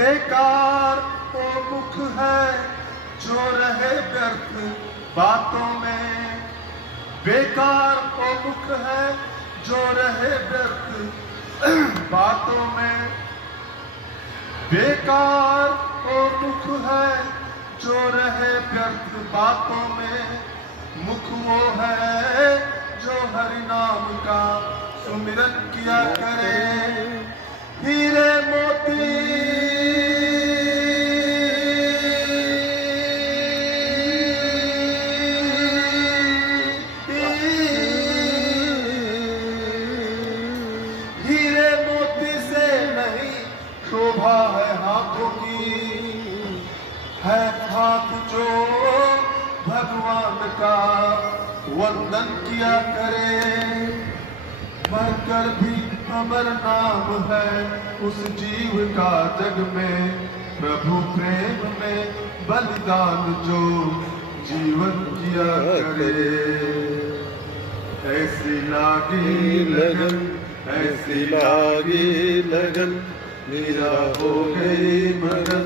बेकार वो मुख है जो रहे व्यर्थ बातों में, बेकार वो मुख है जो रहे व्यर्थ बातों में, बेकार वो मुख है जो रहे व्यर्थ बातों में। मुख वो है जो हरि नाम का सुमिरन किया करे। हीरे मोती हीरे मोती से नहीं शोभा है हाथों की, है हाथ जो भगवान का वंदन किया करे। मरकर भी अमर नाम है उस जीव का जग में, प्रभु प्रेम में बलिदान जो जीवन किया करे। ऐसी लागी लगन, ऐसी लागी लगन, मीरा हो गई मगन।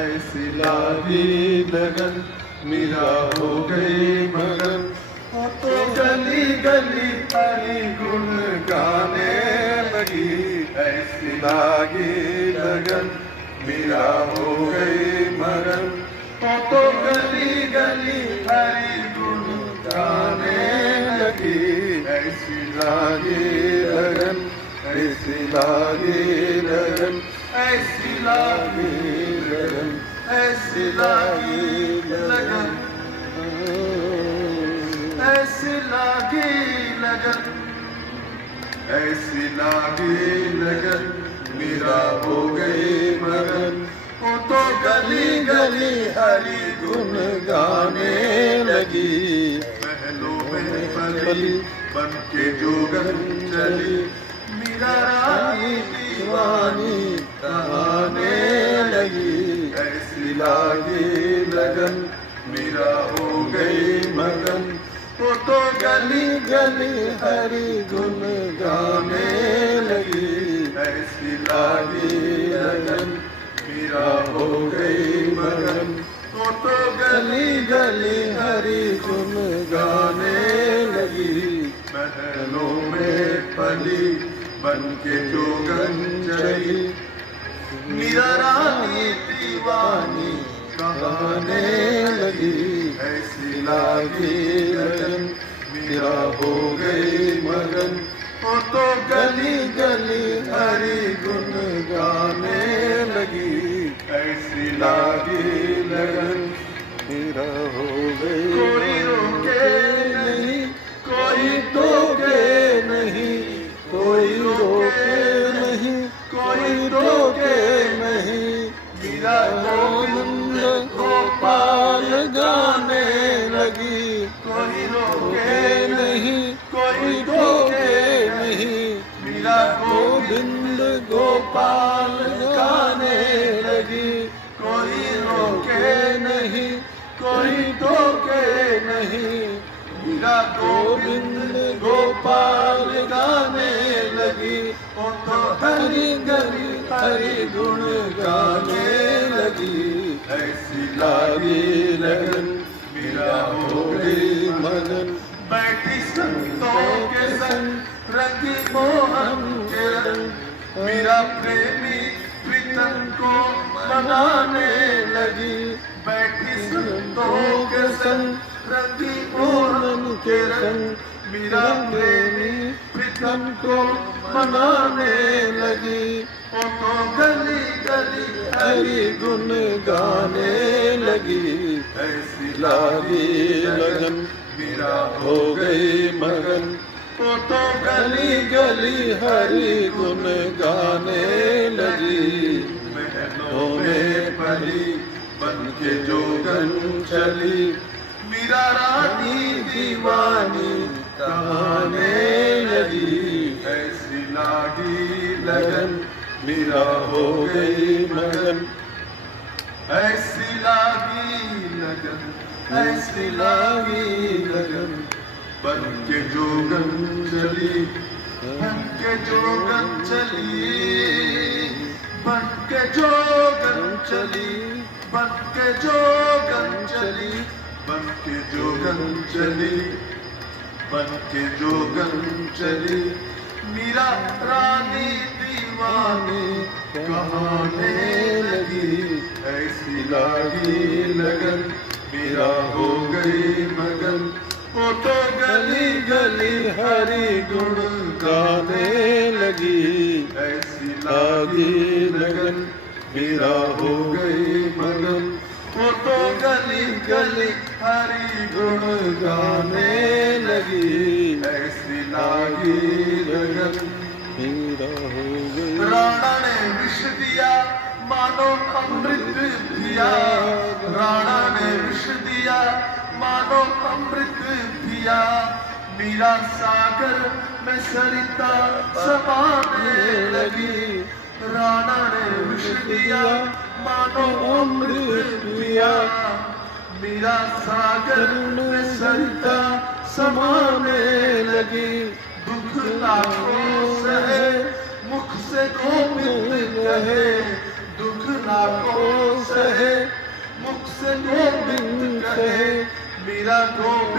ऐसी लागी लगन, मीरा हो गई मगन। तो गली गली हरि गुण गाने लगी। ऐसी लागी लगन, मीरा हो गई मगन। तो गली गली हरि गुण गाने लगी। ऐसी लागी लगन, ऐसी लागी लगन, ऐसी लागी लगन, ऐसी लागी लगन, ऐसी लागी लगन, ऐसी लागी लगन, मीरा हो गई मगन। वो तो गली गली हरि गुण गाने लगी। महलों में पली बन के जोगन चली, मीरा रानी दीवानी कहाने लगी। ऐसी लागी लगन, मीरा हो गई मगन। वो तो गली गली हरि गुण गाने लगी। ऐसी लागी लगन, मीरा हो गई मगन। वो तो गली गली हरि गुण गाने लगी। महलों में पली बन के जोगन चली, मीरा रानी दीवानी कहाने लगी। ऐसी लागी लगन, मीरा हो गई मगन। वो तो गली गली हरि गुण गाने लगी। ऐसी लागी लगन, मीरा हो गई। कोई रोके नहीं, कोई टोके नहीं, कोई रोके नहीं, कोई टोके नहीं। मीरा गोविंद गोपाल गाने लगी। कोई रोके नहीं, कोई टोके नहीं। मीरा गोविंद गोपाल गाने लगी। कोई रोके नहीं, कोई टोके नहीं। मीरा गोविंद गोपाल गाने लगी। वो तो हरि गली हरि गुण गाने लगी। ऐसी लागी लगन, मीरा हो गई मगन। बैठी संतों के संग रंगी मोहन के रंग, मीरा प्रेमी प्रीतम को मनाने लगी। बैठी संतों के संग रंगी मोहन के रंग, मीरा प्रेमी प्रीतम को मनाने लगी। वो तो गली गली हरि गुण गाने लगी। ऐसी लागी लगन, मीरा हो गई मगन। वो तो गली गली हरि गुण गाने लगी। महलों में पली बन के जोगन चली, मीरा रानी दीवानी कहाने लगी। ऐसी लागी लगन, मीरा हो गई मगन। ऐसी लागी लगन, ऐसी लागी लगन, बन के जोगन चली, बन के जोगन चली, बन के जोगन चली, बन के जोगन चली, बन के जोगन चली, बन के जोगन चली। मीरा रानी दीवानी कहाने लगी, ऐसी लागी लगन मीरा हो गई मगन। वो तो गली गली हरि गुण गाने लगी, ऐसी लागी लगन मीरा हो गई मगन। वो तो गली गली हरि गुण गाने लगी, ऐसी लागी लगन मीरा हो गई। राणा ने विष दिया मानो अमृत पिया, राणा ने विष दिया मानो अमृत पिया। मीरा सागर में सरिता समाने लगी, राणा ने विष दिया मानो अमृत पिया। मीरा सागर में सरिता समाने लगी। दुख लाखों सहे मुख से गोविंद कहे, दुख लाखों सहे मुख से गोविंद कहे। मीरा गोविंद